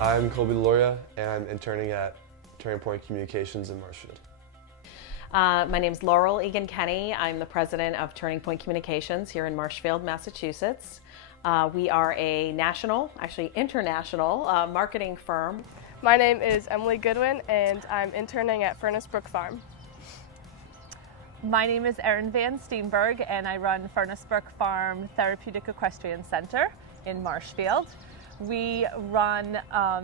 I'm Colby Deloria, and I'm interning at Turning Point Communications in Marshfield. My name's Laurel Egan Kenny. I'm the president of Turning Point Communications here in Marshfield, Massachusetts. We are a national, actually international, marketing firm. My name is Emily Goodwin, and I'm interning at Furnace Brook Farm. My name is Erin Van Steenberg, and I run Furnace Brook Farm Therapeutic Equestrian Center in Marshfield. We run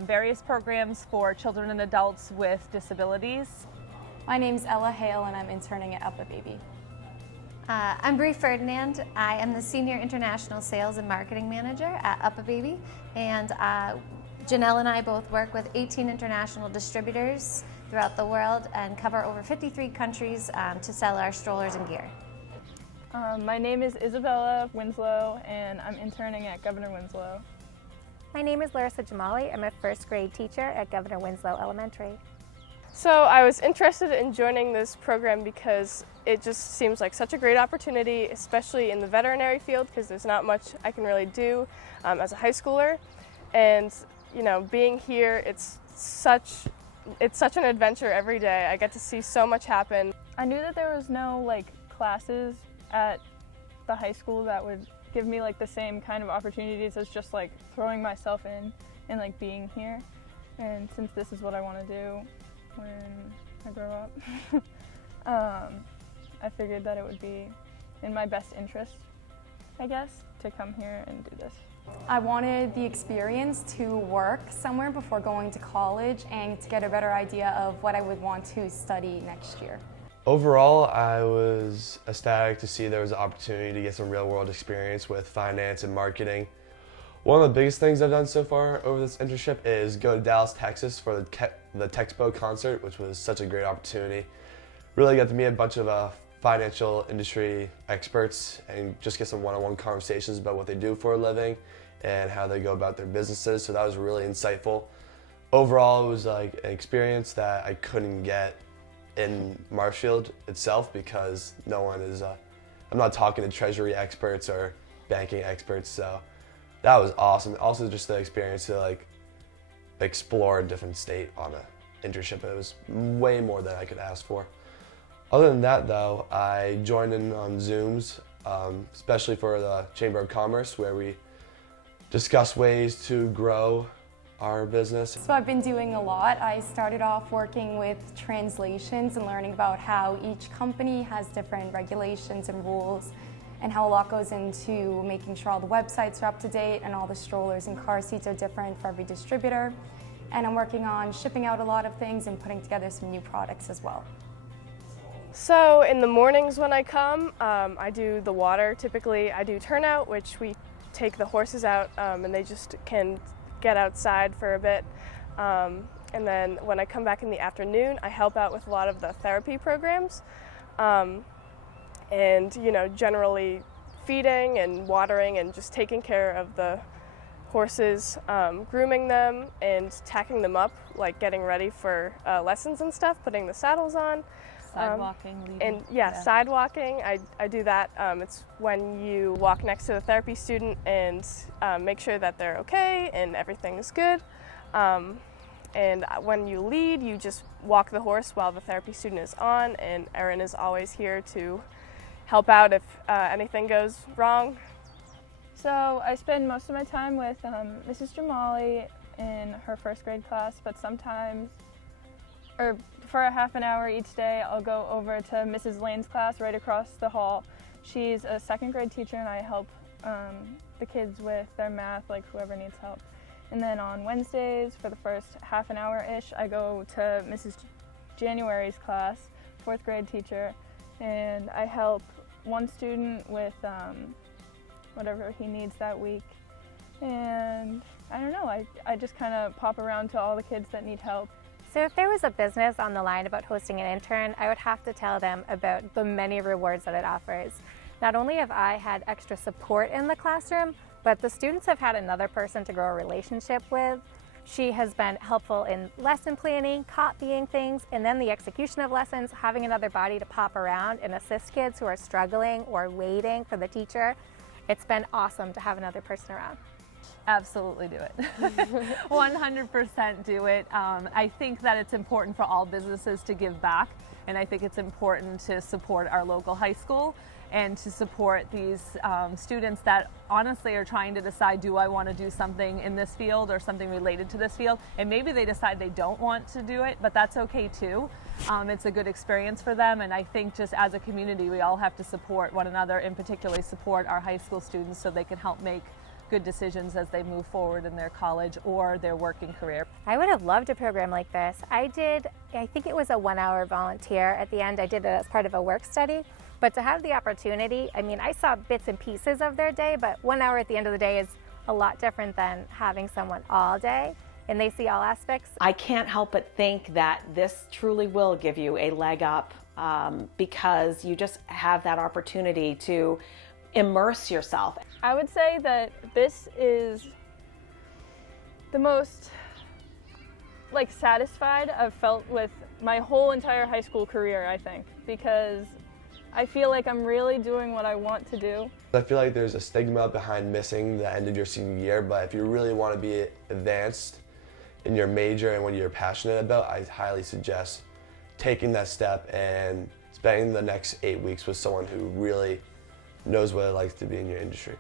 various programs for children and adults with disabilities. My name's Ella Hale, and I'm interning at Up a Baby. I'm Bree Ferdinand. I am the Senior International Sales and Marketing Manager at Up a Baby, and Janelle and I both work with 18 international distributors throughout the world and cover over 53 countries to sell our strollers and gear. My name is Isabella Winslow, and I'm interning at Governor Winslow. My name is Larissa Jamali. I'm a first grade teacher at Governor Winslow Elementary. So I was interested in joining this program because it just seems like such a great opportunity, especially in the veterinary field, because there's not much I can really do as a high schooler. And you know, being here, it's such an adventure every day. I get to see so much happen. I knew that there was no classes at the high school that would give me the same kind of opportunities as just throwing myself in and being here. And since this is what I want to do when I grow up, I figured that it would be in my best interest, I guess, to come here and do this. I wanted the experience to work somewhere before going to college and to get a better idea of what I would want to study next year. Overall, I was ecstatic to see there was an opportunity to get some real-world experience with finance and marketing. One of the biggest things I've done so far over this internship is go to Dallas, Texas for the Texpo concert, which was such a great opportunity. Really got to meet a bunch of financial industry experts and just get some one-on-one conversations about what they do for a living and how they go about their businesses, so that was really insightful. Overall, it was an experience that I couldn't get in Marshfield itself because no one is, I'm not talking to treasury experts or banking experts, so that was awesome. Also just the experience to explore a different state on an internship. It was way more than I could ask for. Other than that though, I joined in on Zooms, especially for the Chamber of Commerce, where we discuss ways to grow our business. So I've been doing a lot. I started off working with translations and learning about how each company has different regulations and rules and how a lot goes into making sure all the websites are up to date and all the strollers and car seats are different for every distributor. And I'm working on shipping out a lot of things and putting together some new products as well. So in the mornings when I come, I do the water. Typically I do turnout, which we take the horses out and they just can get outside for a bit. And then when I come back in the afternoon, I help out with a lot of the therapy programs. And generally feeding and watering and just taking care of the horses, grooming them and tacking them up, getting ready for lessons and stuff, putting the saddles on. Sidewalking, leading. And sidewalking, I do that. It's when you walk next to the therapy student and make sure that they're okay and everything's good. And when you lead, you just walk the horse while the therapy student is on, and Erin is always here to help out if anything goes wrong. So I spend most of my time with Mrs. Jamali in her first grade class, but sometimes, or for a half an hour each day, I'll go over to Mrs. Lane's class right across the hall. She's a second grade teacher and I help the kids with their math, whoever needs help. And then on Wednesdays, for the first half an hour-ish, I go to Mrs. January's class, fourth grade teacher, and I help one student with whatever he needs that week. And I don't know, I just kind of pop around to all the kids that need help. So if there was a business on the line about hosting an intern, I would have to tell them about the many rewards that it offers. Not only have I had extra support in the classroom, but the students have had another person to grow a relationship with. She has been helpful in lesson planning, copying things, and then the execution of lessons, having another body to pop around and assist kids who are struggling or waiting for the teacher. It's been awesome to have another person around. Absolutely do it. 100% do it. I think that it's important for all businesses to give back, and I think it's important to support our local high school and to support these students that honestly are trying to decide, do I want to do something in this field or something related to this field? And maybe they decide they don't want to do it, but that's okay too. It's a good experience for them, and I think just as a community we all have to support one another, and particularly support our high school students so they can help make good decisions as they move forward in their college or their working career. I would have loved a program like this. I think it was a 1-hour volunteer at the end. I did it as part of a work study. But to have the opportunity, I mean, I saw bits and pieces of their day, but 1 hour at the end of the day is a lot different than having someone all day and they see all aspects. I can't help but think that this truly will give you a leg up because you just have that opportunity to immerse yourself. I would say that this is the most satisfied I've felt with my whole entire high school career, I think, because I feel like I'm really doing what I want to do. I feel like there's a stigma behind missing the end of your senior year, but if you really want to be advanced in your major and what you're passionate about, I highly suggest taking that step and spending the next 8 weeks with someone who really knows what it likes to be in your industry.